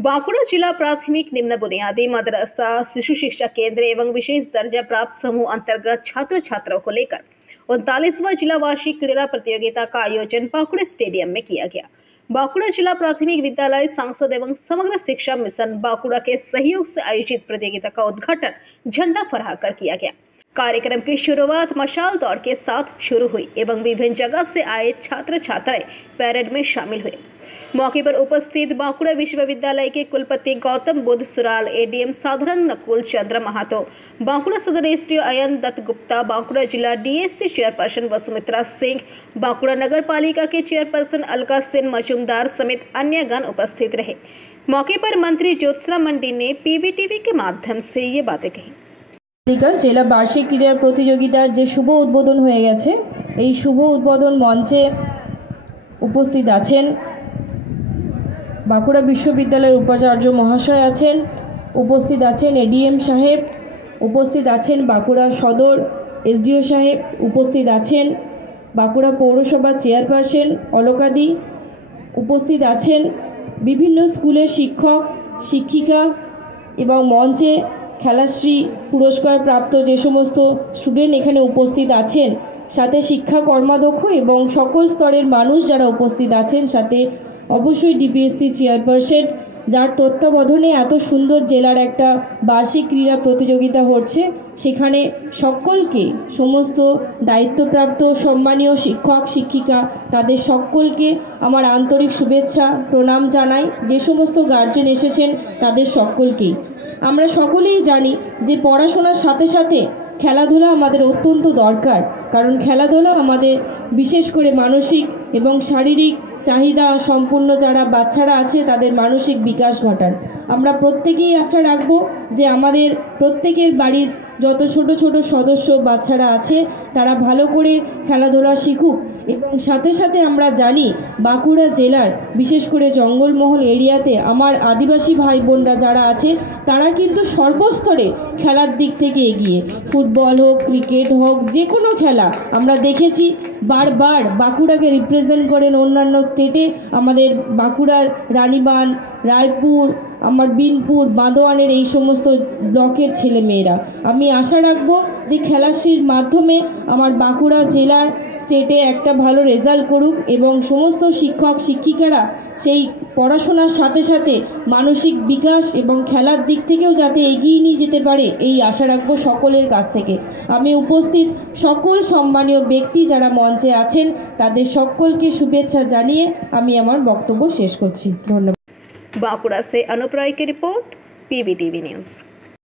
बांकुड़ा जिला प्राथमिक निम्न बुनियादी मदरसा शिशु शिक्षा केंद्र एवं विशेष दर्जा प्राप्त समूह अंतर्गत छात्र छात्राओं को लेकर 39वां जिला वार्षिक क्रीड़ा प्रतियोगिता का आयोजन बांकुड़ा स्टेडियम में किया गया। बांकुड़ा जिला प्राथमिक विद्यालय सांसद एवं समग्र शिक्षा मिशन बांकुड़ा के सहयोग से आयोजित प्रतियोगिता का उद्घाटन झंडा फहराकर किया गया। कार्यक्रम की शुरुआत मशाल दौड़ के साथ शुरू हुई एवं विभिन्न जगह से आए छात्र छात्राएं परेड में शामिल हुए। मौके पर उपस्थित बांकुड़ा विश्वविद्यालय के कुलपति गौतम बुद्ध सुराल, एडीएम साधारण नकुल चंद्र महातो, बांकुड़ा सदर एसडीओ अयन दत्त गुप्ता, बांकुड़ा जिला डीएससी चेयरपर्सन वसुमित्रा सिंह, बांकुड़ा नगर पालिका के चेयरपर्सन अलका सेन मजूमदार समेत अन्य गण उपस्थित रहे। मौके पर मंत्री ज्योत्सना मंडी ने पीबीटीवी के माध्यम से ये बातें कही। জেলা বার্ষিক ক্রীড়া প্রতিযোগিতার যে শুভ উদ্বোধন হয়ে গেছে, এই শুভ উদ্বোধন মঞ্চে উপস্থিত আছেন বাঁকুড়া বিশ্ববিদ্যালয়ের উপাচার্য মহাশয় আছেন, উপস্থিত আছেন এডিএম সাহেব, উপস্থিত আছেন বাঁকুড়া সদর এসডিও সাহেব, উপস্থিত আছেন বাঁকুড়া পৌরসভার চেয়ারপারসন অলকাদি, উপস্থিত আছেন বিভিন্ন স্কুলের শিক্ষক শিক্ষিকা এবং মঞ্চে খেলাশ্রী পুরস্কার প্রাপ্ত যে সমস্ত স্টুডেন্ট এখানে উপস্থিত আছেন, সাথে শিক্ষা কর্মাধ্যক্ষ এবং সকল স্তরের মানুষ যারা উপস্থিত আছেন, সাথে অবশ্যই ডিপিএসসি চেয়ারপারসন যার তত্ত্বাবধানে এত সুন্দর জেলার একটা বার্ষিক ক্রীড়া প্রতিযোগিতা হচ্ছে, সেখানে সকলকে সমস্ত দায়িত্বপ্রাপ্ত সম্মানীয় শিক্ষক শিক্ষিকা তাদের সকলকে আমার আন্তরিক শুভেচ্ছা প্রণাম জানাই। যে সমস্ত গার্জেন এসেছেন তাদের সকলকেই। আমরা সকলেই জানি যে পড়াশোনার সাথে সাথে খেলাধুলা আমাদের অত্যন্ত দরকার, কারণ খেলাধুলা আমাদের বিশেষ করে মানসিক এবং শারীরিক চাহিদা সম্পূর্ণ যারা বাচ্চারা আছে তাদের মানসিক বিকাশ ঘটান। আমরা প্রত্যেকেই আশা রাখবো যে আমাদের প্রত্যেকের বাড়ির যত ছোট ছোট সদস্য বাচ্চারা আছে তারা ভালো করে খেলাধুলা শিখুক, এবং সাথে সাথে আমরা জানি বাঁকুড়া জেলার বিশেষ করে জঙ্গলমহল এরিয়াতে আমার আদিবাসী ভাই বোনরা যারা আছে তারা কিন্তু সর্বস্তরে খেলার দিক থেকে এগিয়ে। ফুটবল হোক, ক্রিকেট হোক, যে কোনো খেলা আমরা দেখেছি বারবার বাঁকুড়াকে রিপ্রেজেন্ট করেন অন্যান্য স্টেটে আমাদের বাঁকুড়ার রানীবান, রায়পুর, আমার বিনপুর, বাঁদোয়ানের এই সমস্ত ব্লকের ছেলেমেয়েরা। আমি আশা রাখবো যে খেলাশ্রীর মাধ্যমে আমার বাঁকুড়া জেলার স্টেটে একটা ভালো রেজাল্ট করুক এবং সমস্ত শিক্ষক শিক্ষিকারা সেই পড়াশোনার সাথে সাথে মানসিক বিকাশ এবং খেলার দিক থেকেও যাতে এগিয়ে নিয়ে যেতে পারে, এই আশা রাখবো সকলের কাছ থেকে। আমি উপস্থিত সকল সম্মানীয় ব্যক্তি যারা মঞ্চে আছেন তাদের সকলকে শুভেচ্ছা জানিয়ে আমি আমার বক্তব্য শেষ করছি। ধন্যবাদ। बांकुड़ा से अनुप राय की रिपोर्ट, पीबीटीवी न्यूज़।